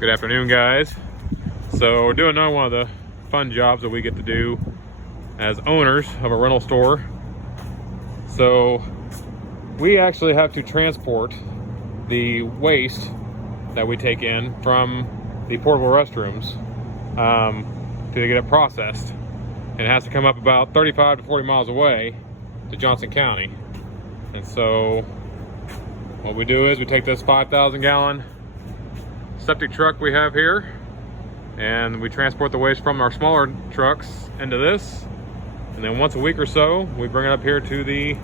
Good afternoon, guys. So we're doing another one of the fun jobs that we get to do as owners of a rental store. So we actually have to transport the waste that we take in from the portable restrooms to get it processed. And it has to come up about 35 to 40 miles away to Johnson County. And so what we do is we take this 5,000 gallon septic truck we have here, and we transport the waste from our smaller trucks into this, and then once a week or so we bring it up here to the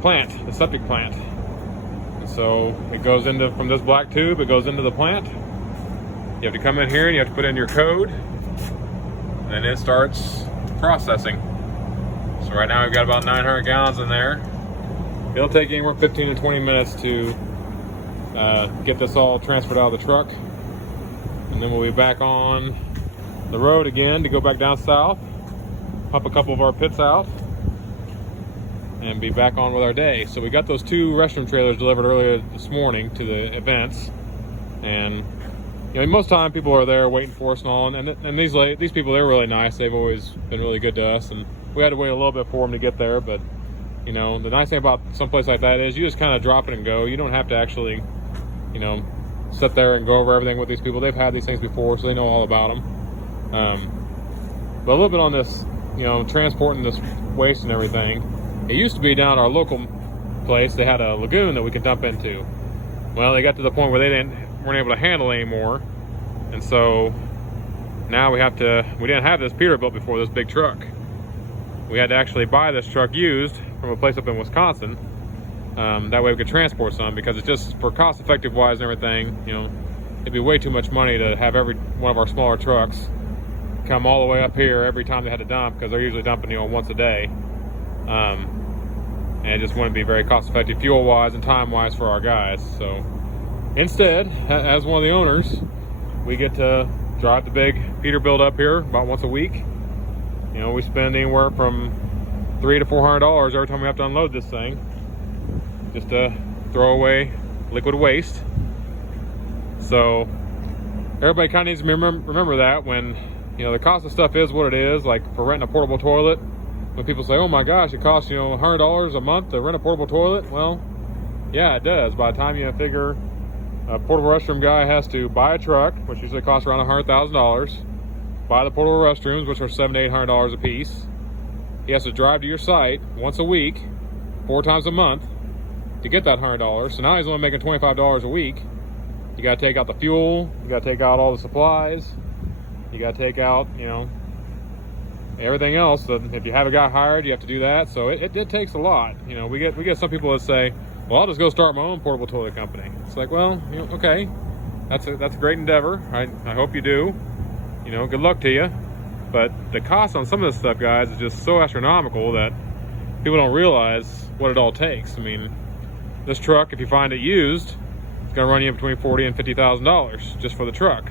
plant, the septic plant. And so it goes into, from this black tube, it goes into the plant. You have to come in here and you have to put in your code, and then it starts processing. So right now we've got about 900 gallons in there. It'll take anywhere 15 to 20 minutes to get this all transferred out of the truck, and then we'll be back on the road again to go back down south, pump a couple of our pits out, and be back on with our day. So we got those 2 restroom trailers delivered earlier this morning to the events, and you know, most time people are there waiting for us and all, and these people, they're really nice. They've always been really good to us, and we had to wait a little bit for them to get there. But you know, the nice thing about someplace like that is you just kind of drop it and go. You don't have to actually, you know, sit there and go over everything with these people. They've had these things before, so they know all about them. But a little bit on this, you know, transporting this waste and everything. It used to be down our local place, they had a lagoon that we could dump into. Well, they got to the point where weren't able to handle it anymore, and so now we didn't have this Peterbilt before, this big truck. We had to actually buy this truck used from a place up in Wisconsin. That way we could transport some, because it's just for cost effective wise and everything, you know, it'd be way too much money to have every one of our smaller trucks come all the way up here every time they had to dump, because they're usually dumping, you know, once a day. And it just wouldn't be very cost effective fuel wise and time wise for our guys. So instead, as one of the owners, we get to drive the big Peterbilt up here about once a week. You know, we spend anywhere from $300 to $400 every time we have to unload this thing, just to throw away liquid waste. So everybody kind of needs to remember that when, you know, the cost of stuff is what it is. Like for renting a portable toilet, when people say, oh my gosh, it costs, you know, $100 a month to rent a portable toilet. Well, yeah, it does. By the time you figure a portable restroom guy has to buy a truck, which usually costs around $100,000, buy the portable restrooms, which are $700 to $800 a piece. He has to drive to your site once a week, 4 times a month, to get that $100. So now he's only making $25 a week. You got to take out the fuel, you got to take out all the supplies, you got to take out, you know, everything else. So if you have a guy hired, you have to do that. So it takes a lot. You know, we get some people that say, well, I'll just go start my own portable toilet company. It's like, well, you know, okay, that's a great endeavor. I hope you do. You know, good luck to you. But the cost on some of this stuff, guys, is just so astronomical that people don't realize what it all takes. I mean, this truck, if you find it used, it's gonna run you between $40,000 and $50,000 just for the truck.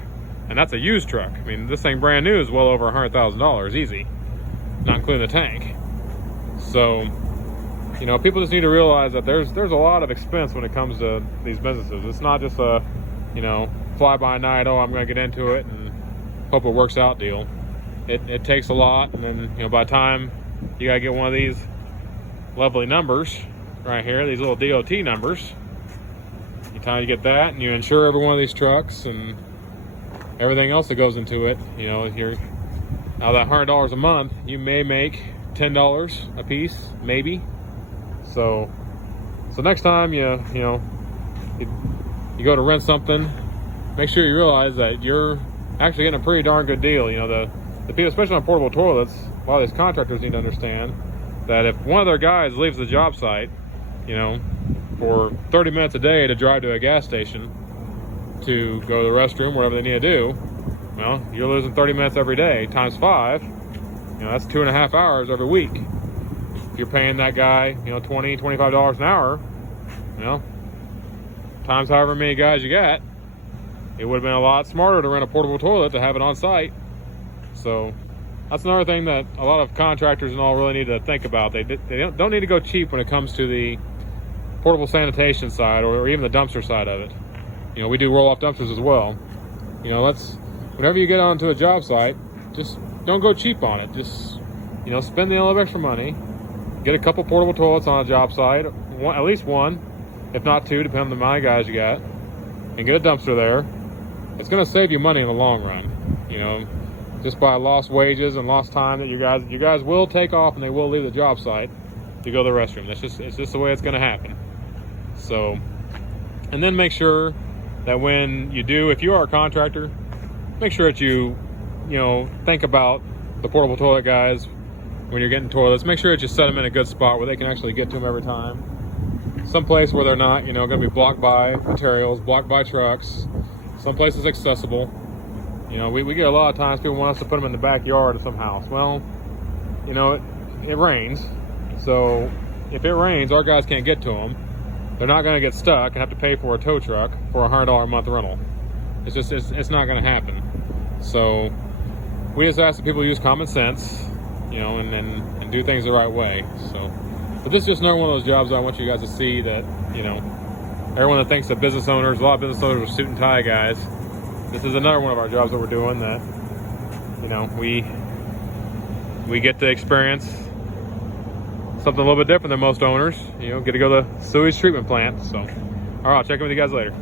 And that's a used truck. I mean, this thing brand new is well over $100,000 easy, not including the tank. So, you know, people just need to realize that there's a lot of expense when it comes to these businesses. It's not just a, you know, fly by night, oh, I'm gonna get into it and hope it works out deal. It takes a lot, and then, you know, by the time you gotta get one of these lovely numbers right here, these little DOT numbers, by the time you get that and you insure every one of these trucks and everything else that goes into it, you know, you're out of that $100 a month, you may make $10 a piece, maybe. So next time you go to rent something, make sure you realize that you're actually getting a pretty darn good deal. You know, the people, especially on portable toilets, a lot of these contractors need to understand that if one of their guys leaves the job site, you know, for 30 minutes a day to drive to a gas station to go to the restroom, whatever they need to do, well, you're losing 30 minutes every day times 5. You know, that's 2.5 hours every week. If you're paying that guy, you know, $20, $25 an hour, you know, times however many guys you got, it would have been a lot smarter to rent a portable toilet to have it on site. So that's another thing that a lot of contractors and all really need to think about. They don't need to go cheap when it comes to the portable sanitation side or even the dumpster side of it. You know, we do roll-off dumpsters as well. You know, whenever you get onto a job site, just don't go cheap on it. Just, you know, spend a little extra money, get a couple portable toilets on a job site, at least one, if not two, depending on the amount of guys you got, and get a dumpster there. It's going to save you money in the long run, you know, just by lost wages and lost time that you guys will take off and they will leave the job site to go to the restroom. It's just the way it's going to happen. So, and then make sure that when you do, if you are a contractor, make sure that you know, think about the portable toilet guys when you're getting toilets. Make sure that you set them in a good spot where they can actually get to them every time. Someplace where they're not, you know, going to be blocked by materials, blocked by trucks. Someplace is accessible. You know, we get a lot of times people want us to put them in the backyard of some house. Well, you know, it rains. So if it rains, our guys can't get to them. They're not going to get stuck and have to pay for a tow truck for $100 a month rental. It's not going to happen. So we just ask that people use common sense, you know, and do things the right way. So, but this is just another one of those jobs I want you guys to see that, you know, everyone that thinks that business owners, a lot of business owners are suit and tie guys. This is another one of our jobs that we're doing that, you know, we get to experience something a little bit different than most owners. You know, get to go to the sewage treatment plant. So, all right, I'll check in with you guys later.